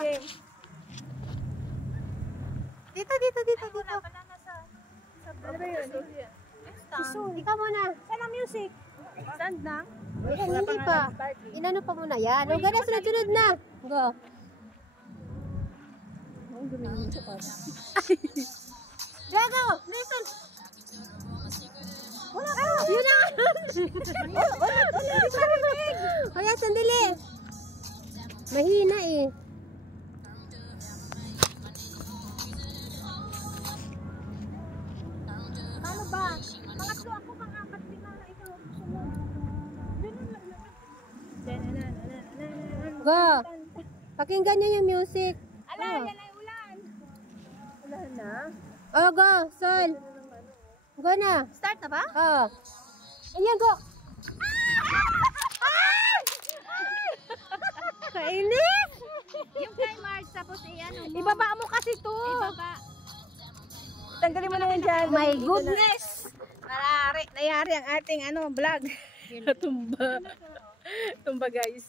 game. Dito. Wala pala nasa Ano ba yun? Susun. Ikaw muna. Saan ang music? Stand na? Ayan, hindi pa. Inano pa muna yan. O, gano'n, sunod-sunod na. Go. Ang dumi naman sa pas. Drago, listen. Wala ka. Yun na. Ulit. Kaya, sandali. Mahina eh. Paano ba? Pangatlo ako, pang-apat, lima, ikaw. Go. Pakinggan niyo yung music. Ala, yan ay ulan. Wala na. Oh, go. Sol. Go na. Start na ba? Oh. Ayan, go. Kainis. Yung kay Marge, tapos iyan. Ibaba mo kasi to. Ibaba. Tanggalin mo na yan dyan. My goodness. Nayari ang ating vlog. Tumba. Tumba guys.